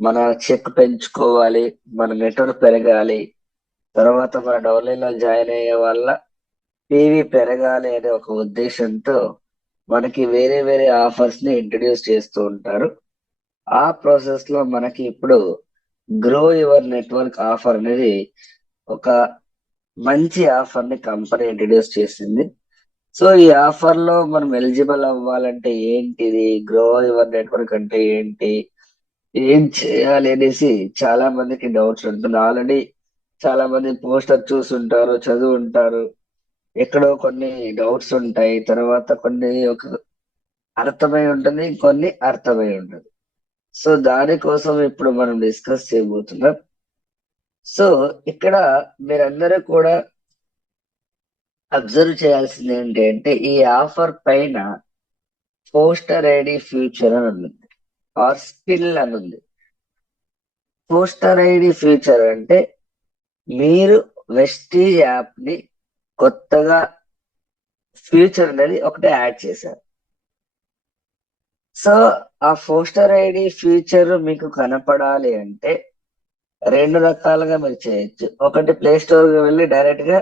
మన చెక్ పెంచుకోవాలి, మన నెట్వర్క్ పెరగాలి, తర్వాత మన డౌన్లైన్ లో జాయిన్ అయ్యే వల్ల టీవీ పెరగాలి అనే ఒక ఉద్దేశంతో మనకి వేరే వేరే ఆఫర్స్ ని ఇంట్రడ్యూస్ చేస్తూ ఉంటారు. ఆ ప్రాసెస్ లో మనకి ఇప్పుడు గ్రో యువర్ నెట్వర్క్ ఆఫర్ అనేది ఒక మంచి ఆఫర్ ని కంపెనీ ఇంట్రడ్యూస్ చేసింది. సో ఈ ఆఫర్ లో మనం ఎలిజిబుల్ అవ్వాలంటే ఏంటిది, గ్రో యువర్ నెట్వర్క్ అంటే ఏంటి, ఏం చేయాలి అనేసి చాలా మందికి డౌట్స్ ఉంటుంది. ఆల్రెడీ చాలా మంది పోస్టర్ చూసుంటారు, చదువు ఉంటారు, ఎక్కడో కొన్ని డౌట్స్ ఉంటాయి, తర్వాత కొన్ని ఒక అర్థమై ఉంటుంది, కొన్ని అర్థమై ఉంటుంది. సో దానికోసం ఇప్పుడు మనం డిస్కస్ చేయబోతున్నాం. సో ఇక్కడ మీరందరూ కూడా అబ్జర్వ్ చేయాల్సింది ఏంటి అంటే ఈ ఆఫర్ పైన పోస్టర్ ఐడి ఫ్యూచర్ అని ఉంది, ఆర్ స్కిల్ అని ఉంది. పోస్టర్ ఐడి ఫ్యూచర్ అంటే మీరు వెస్టీజ్ యాప్ ని కొత్తగా ఫ్యూచర్ అనేది ఒకటి యాడ్ చేశారు. సో ఆ పోస్టర్ ఐడి ఫ్యూచర్ మీకు కనపడాలి అంటే రెండు రకాలుగా మీరు చేయొచ్చు. ఒకటి ప్లే స్టోర్ కి వెళ్ళి డైరెక్ట్ గా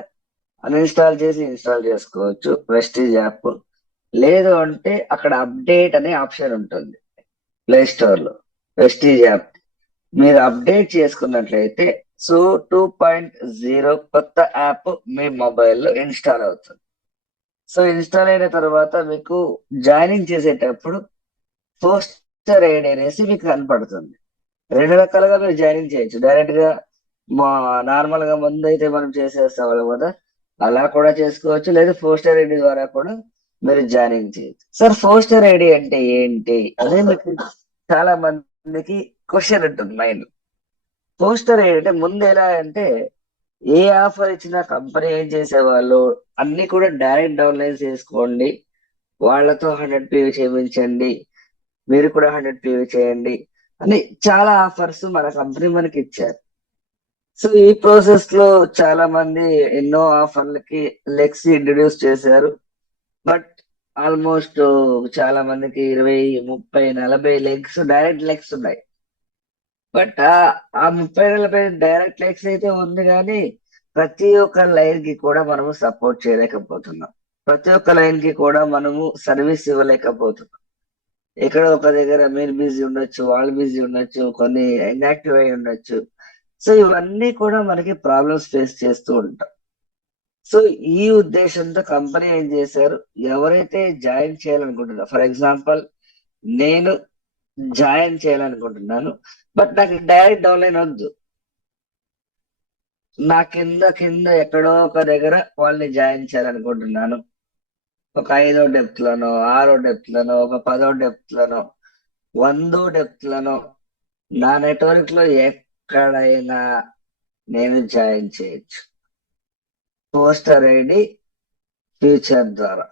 అన్ఇన్స్టాల్ చేసి ఇన్స్టాల్ చేసుకోవచ్చు వెస్టీజ్ యాప్. లేదు అంటే అక్కడ అప్డేట్ అనే ఆప్షన్ ఉంటుంది ప్లే స్టోర్ లో. వెస్టీజ్ యాప్ మీరు అప్డేట్ చేసుకున్నట్లయితే సో 2.0 కొత్త యాప్ మీ మొబైల్లో ఇన్స్టాల్ అవుతుంది. సో ఇన్స్టాల్ అయిన తర్వాత మీకు జాయినింగ్ చేసేటప్పుడు పోస్టర్ ఐడి అనేసి మీకు కనపడుతుంది. రెండు రకాలుగా మీరు జాయినింగ్ చేయొచ్చు. డైరెక్ట్ గా మా నార్మల్ గా ముందు అయితే మనం చేసేస్తాం కదా, అలా కూడా చేసుకోవచ్చు. లేదా పోస్టర్ ఐడి ద్వారా కూడా మీరు జాయినింగ్ చేయొచ్చు. సార్ పోస్టర్ ఐడి అంటే ఏంటి అదే మీకు చాలా మందికి క్వశ్చన్ ఉంటుంది మైండ్. పోస్టర్ ఐడి అంటే ముందు ఎలా అంటే ఏ ఆఫర్ ఇచ్చినా కంపెనీ ఏం చేసేవాళ్ళు అన్ని కూడా డైరెక్ట్ డౌన్లైన్ చేసుకోండి, వాళ్ళతో 100 PV చేయించండి, మీరు కూడా 100 PV చేయండి అని చాలా ఆఫర్స్ మన కంపెనీ మనకి ఇచ్చారు. సో ఈ ప్రాసెస్ లో చాలా మంది ఎన్నో ఆఫర్లకి లెక్స్ ఇంట్రడ్యూస్ చేశారు. బట్ ఆల్మోస్ట్ చాలా మందికి 20, 30, 40 లెగ్స్ డైరెక్ట్ లెగ్స్ ఉన్నాయి. బట్ ఆ 30, 40 డైరెక్ట్ లెగ్స్ అయితే ఉంది కానీ ప్రతి ఒక్క లైన్ కి కూడా మనము సపోర్ట్ చేయలేకపోతున్నాం. ప్రతి ఒక్క లైన్ కి కూడా మనము సర్వీస్ ఇవ్వలేకపోతున్నాం. ఎక్కడో ఒక దగ్గర మీరు బిజీ ఉండొచ్చు, వాళ్ళు బిజీ ఉండొచ్చు, కొన్ని ఇన్యాక్టివ్ అయి ఉండొచ్చు. సో ఇవన్నీ కూడా మనకి ప్రాబ్లమ్స్ ఫేస్ చేస్తూ ఉంటాం. సో ఈ ఉద్దేశంతో కంపెనీ ఏం చేశారు, ఎవరైతే జాయిన్ చేయాలనుకుంటున్నారో, ఫర్ ఎగ్జాంపుల్ నేను జాయిన్ చేయాలనుకుంటున్నాను, బట్ నాకు డైరెక్ట్ డౌన్లైన్ వద్దు, నా కింద కింద ఎక్కడో ఒక దగ్గర వాళ్ళని జాయిన్ చేయాలనుకుంటున్నాను. ఒక 5వ డెప్త్ లోనో, 6వ డెప్త్ లోనో, ఒక 10వ డెప్త్ లోనో, 100వ డెప్త్ లోనో నా నెట్వర్క్ లో ఎక్కడైనా నేను జాయిన్ చేయొచ్చు పోస్టర్ ఐడి ఫ్యూచర్ ద్వారా.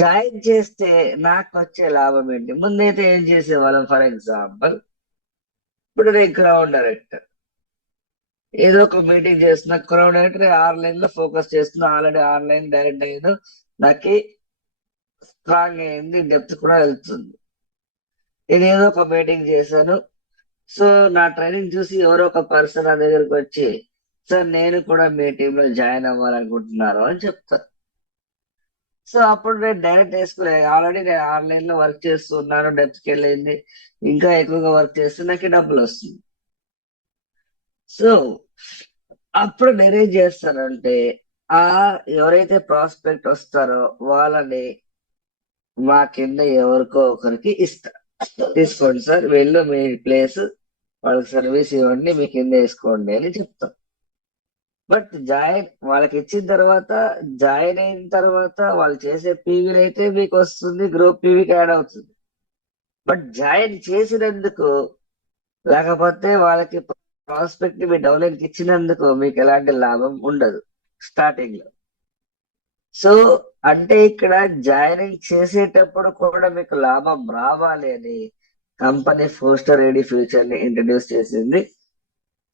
జాయిన్ చేస్తే నాకు వచ్చే లాభం ఏంటి? ముందైతే ఏం చేసేవాళ్ళం, ఫర్ ఎగ్జాంపుల్ ఇప్పుడు నేను క్రౌడ్ డైరెక్టర్, ఏదో ఒక మీటింగ్ చేస్తున్నా, క్రౌడ్ డైరెక్టర్ ఆన్లైన్ లో ఫోకస్ చేస్తున్నా, ఆల్రెడీ ఆన్లైన్ డైరెక్ట్ అయ్యాను, నాకు స్ట్రాంగ్ అయింది, డెప్త్ కూడా వెళ్తుంది. నేను ఏదో ఒక మీటింగ్ చేశాను, సో నా ట్రైనింగ్ చూసి ఎవరో ఒక పర్సన్ నా దగ్గరకు వచ్చి సార్ నేను కూడా మీ టీమ్ లో జాయిన్ అవ్వాలనుకుంటున్నాను అని చెప్తాను. సో అప్పుడు నేను డైరెక్ట్ వేసుకునే, ఆల్రెడీ నేను ఆన్లైన్ లో వర్క్ చేస్తున్నాను, డెప్త్కి వెళ్ళింది, ఇంకా ఎక్కువగా వర్క్ చేస్తే నాకు డబ్బులు వస్తుంది. సో అప్పుడు నేనేం చేస్తానంటే ఆ ఎవరైతే ప్రాస్పెక్ట్ వస్తారో వాళ్ళని మా కింద ఎవరికో ఒకరికి ఇస్తా, తీసుకోండి సార్ వీళ్ళు మీ ప్లేస్, వాళ్ళకి సర్వీస్ ఇవ్వండి, మీ కింద వేసుకోండి అని చెప్తాం. బట్ జాయిన్ వాళ్ళకి ఇచ్చిన తర్వాత, జాయిన్ అయిన తర్వాత వాళ్ళు చేసే పీవీలు అయితే మీకు వస్తుంది, గ్రూప్ పీవీకి యాడ్ అవుతుంది. బట్ జాయిన్ చేసినందుకు, లేకపోతే వాళ్ళకి ప్రాస్పెక్ట్ మీ డౌన్లైన్ ఇచ్చినందుకు మీకు ఎలాంటి లాభం ఉండదు స్టార్టింగ్ లో. సో అంటే ఇక్కడ జాయినింగ్ చేసేటప్పుడు కూడా మీకు లాభం రావాలి అని కంపెనీ పోస్టర్ ఐడి ఫ్యూచర్ ని ఇంట్రడ్యూస్ చేసింది.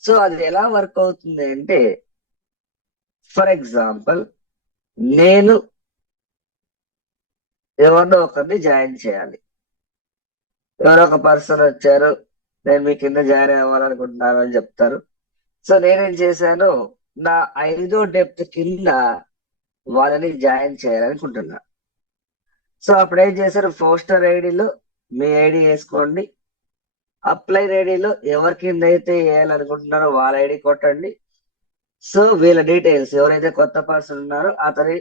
సో అది ఎలా వర్క్ అవుతుంది అంటే, ఫర్ ఎగ్జాంపుల్ నేను ఎవరినో ఒకరిని జాయిన్ చేయాలి. ఎవరో ఒక పర్సన్ వచ్చారు, నేను మీ కింద జాయిన్ అవ్వాలనుకుంటున్నాను అని చెప్తారు. సో నేనేం చేశాను, నా 5వ డెప్త్ కింద వాళ్ళని జాయిన్ చేయాలనుకుంటున్నా. సో అప్పుడు ఏం చేశారు, పోస్టర్ ఐడిలో మీ ఐడి వేసుకోండి, అప్లై ఐడిలో ఎవరి కింద అయితే వేయాలనుకుంటున్నారో వాళ్ళ ఐడి కొట్టండి. సో వీళ్ళ డీటెయిల్స్, ఎవరైతే కొత్త పర్సన్ ఉన్నారో అతని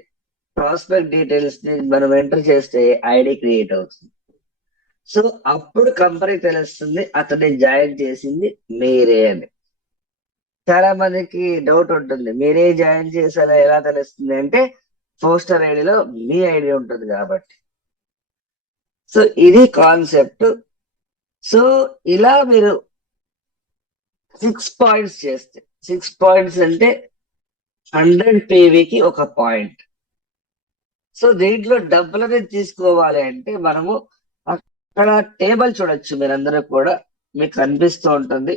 ప్రాస్పెక్ట్ డీటెయిల్స్ ని మనం ఎంటర్ చేస్తే ఐడి క్రియేట్ అవుతుంది. సో అప్పుడు కంపెనీ తెలుస్తుంది అతన్ని జాయిన్ చేసింది మీరే అని. చాలా మందికి డౌట్ ఉంటుంది, మీరే జాయిన్ చేసేలా ఎలా తెలుస్తుంది అంటే, పోస్టర్ ఐడిలో మీ ఐడి ఉంటుంది కాబట్టి. సో ఇది కాన్సెప్ట్. సో ఇలా మీరు 6 పాయింట్స్ చేస్తే, 6 పాయింట్స్ అంటే 100 పీవీకి ఒక పాయింట్. సో దీంట్లో డబ్బులు అనేది తీసుకోవాలి అంటే మనము అక్కడ టేబుల్ చూడొచ్చు, మీరందరూ కూడా మీకు కనిపిస్తూ ఉంటుంది.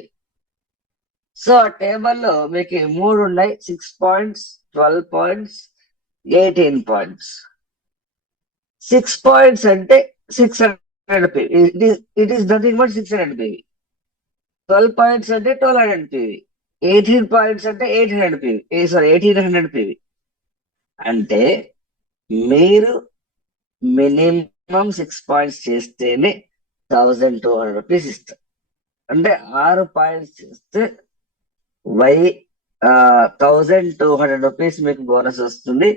సో ఆ టేబుల్లో మీకు 3 ఉన్నాయి, 6 పాయింట్స్, 12 పాయింట్స్, 18 పాయింట్స్. 6 పాయింట్స్ అంటే 600 PV, it is nothing but 600 PV. 12 points అంటే 1200 పీవీ. 18 పాయింట్స్ అంటే 800 పీవీ, సారీ 1800 పీవీ. అంటే మీరు మినిమం 6 పాయింట్స్ చేస్తేనే 1200 రూపీస్ ఇస్తారు. అంటే 6 పాయింట్స్ చేస్తే 1200 రూపీస్ మీకు బోనస్ వస్తుంది.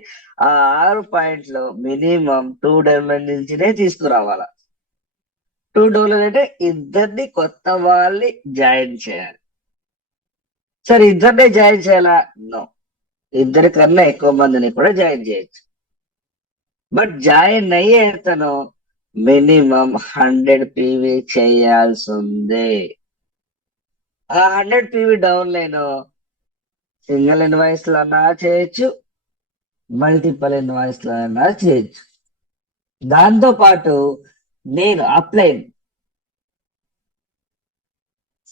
ఆ 6 పాయింట్లు మినిమం $2 నుంచినే తీసుకురావాలా. $2 అంటే ఇద్దరిని కొత్త వాళ్ళని జాయిన్ చేయాలి. సరే ఇద్దరినే జాయిన్ చేయాలా? నో, ఇద్దరి కన్నా ఎక్కువ మందిని కూడా జాయిన్ చేయొచ్చు. బట్ జాయిన్ అయ్యే అతను మినిమం 100 పీవీ చేయాల్సి ఉంది. ఆ 100 పీవీ డౌన్లైన్ సింగిల్ ఇన్వాయిస్ లో అన్నా చేయొచ్చు, మల్టిపుల్ ఇన్వాయిస్ లో అన్నా చేయొచ్చు. దాంతో పాటు నేను అప్లై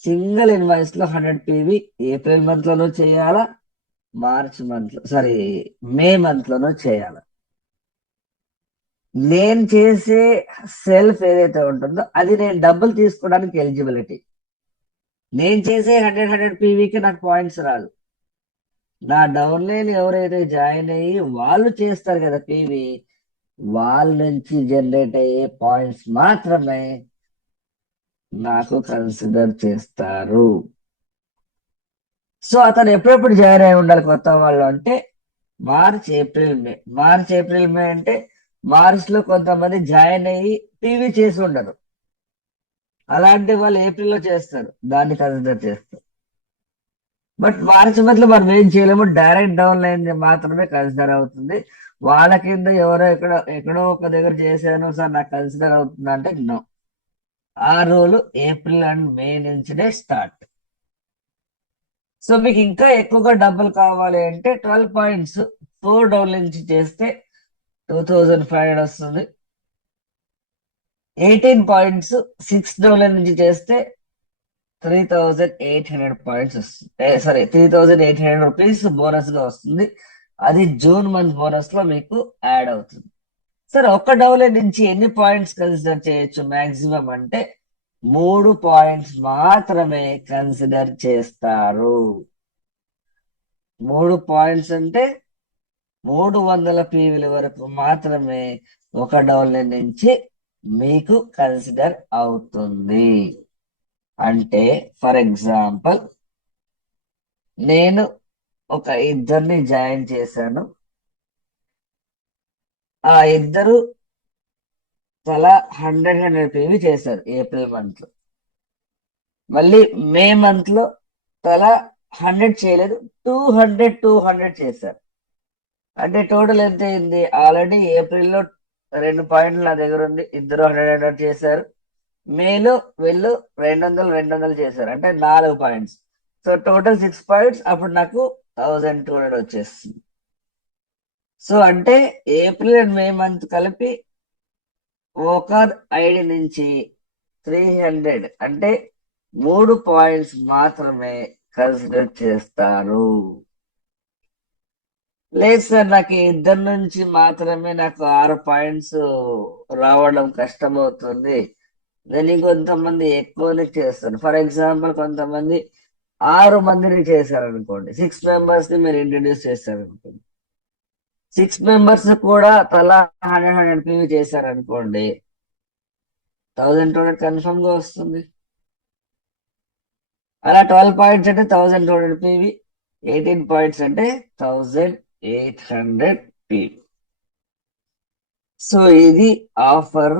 సింగిల్ ఇన్వాయిస్ లో 100 పీవీ ఏప్రిల్ మంత్ లోనూ చేయాలా, మార్చ్ మంత్ లో, సారీ మే మంత్ లోనూ చేయాలా. నేను చేసే సెల్ఫ్ ఏదైతే ఉంటుందో అది నేను డబ్బులు తీసుకోవడానికి ఎలిజిబిలిటీ. నేను చేసే 100 పీవీకి నాకు పాయింట్స్ రాదు. నా డౌన్లైన్ ఎవరైతే జాయిన్ అయ్యి వాళ్ళు చేస్తారు కదా పీవీ, వాళ్ళ నుంచి జనరేట్ అయ్యే పాయింట్స్ మాత్రమే నాకు కన్సిడర్ చేస్తారు. సో అతను ఎప్పుడెప్పుడు జాయిన్ అయి ఉండాలి కొత్త వాళ్ళు అంటే, March April May. March April May అంటే మార్చ్ లో కొంతమంది జాయిన్ అయ్యి పీవీ చేసి ఉండరు, అలాంటి వాళ్ళు ఏప్రిల్లో చేస్తారు, దాన్ని కన్సిడర్ చేస్తారు. బట్ మార్చి మధ్యలో మనం ఏం చేయలేము, డైరెక్ట్ డౌన్ లైన్ మాత్రమే కన్సిడర్ అవుతుంది. వాళ్ళ కింద ఎవరో ఎక్కడో ఒక దగ్గర చేశాను సార్ నాకు కన్సిడర్ అవుతుంది అంటే నో. ఆ రూల్ ఏప్రిల్ అండ్ మే నుంచినే స్టార్ట్. సో మీకు ఇంకా ఎక్కువగా డబ్బులు కావాలి అంటే 12 పాయింట్స్ 4 డౌన్ నుంచి చేస్తే 2500 వస్తుంది. 18 పాయింట్స్ 6 డౌన్ నుంచి చేస్తే 3800 పాయింట్స్ వస్తుంది, సారీ 3800 రూపీస్ బోనస్ గా వస్తుంది. అది జూన్ మంత్ బోనస్ లో మీకు యాడ్ అవుతుంది. సరే ఒక్క డౌన్లైన్ నుంచి ఎన్ని పాయింట్స్ కన్సిడర్ చేయొచ్చు మాక్సిమం అంటే 3 పాయింట్స్ మాత్రమే కన్సిడర్ చేస్తారు. 3 పాయింట్స్ అంటే 300 పీవీల వరకు మాత్రమే ఒక డౌన్లైన్ నుంచి మీకు కన్సిడర్ అవుతుంది. అంటే ఫర్ ఎగ్జాంపుల్ నేను ఒక ఇద్దరిని జాయిన్ చేశాను, ఆ ఇద్దరు తలా 100 పీవీ చేశారు ఏప్రిల్ మంత్ లో. మళ్ళీ మే మంత్ లో తలా 100 చేయలేదు, 200 చేశారు. అంటే టోటల్ ఎంత అయింది, ఆల్రెడీ ఏప్రిల్లో 2 పాయింట్లు నా దగ్గర ఉంది, ఇద్దరు 100 చేశారు. మేలో వీళ్ళు 200 చేశారు, అంటే 4 పాయింట్స్. సో టోటల్ 6 పాయింట్స్, అప్పుడు నాకు 1200 వచ్చేస్తుంది. సో అంటే ఏప్రిల్ అండ్ మే మంత్ కలిపి ఒక ఐడి నుంచి 300 అంటే 3 పాయింట్స్ మాత్రమే కన్సిడర్ చేస్తారు. లేదు సార్ నాకు ఇద్దరి నుంచి మాత్రమే నాకు 6 పాయింట్స్ రావడం కష్టమవుతుంది, దెన్ ఇంకొంతమంది ఎక్కువనే చేస్తారు. ఫర్ ఎగ్జాంపుల్ కొంతమంది 6 మందిని చేశారనుకోండి, 6 మెంబర్స్ ని మీరు ఇంట్రడ్యూస్ చేశారనుకోండి, 6 మెంబర్స్ కూడా తలా 100 చేశారనుకోండి, 1200 కన్ఫర్మ్ గా వస్తుంది. అలా 12 పాయింట్స్ అంటే 1200 పీవీ, 18 పాయింట్స్ అంటే 1800 పీవీ. సో ఇది ఆఫర్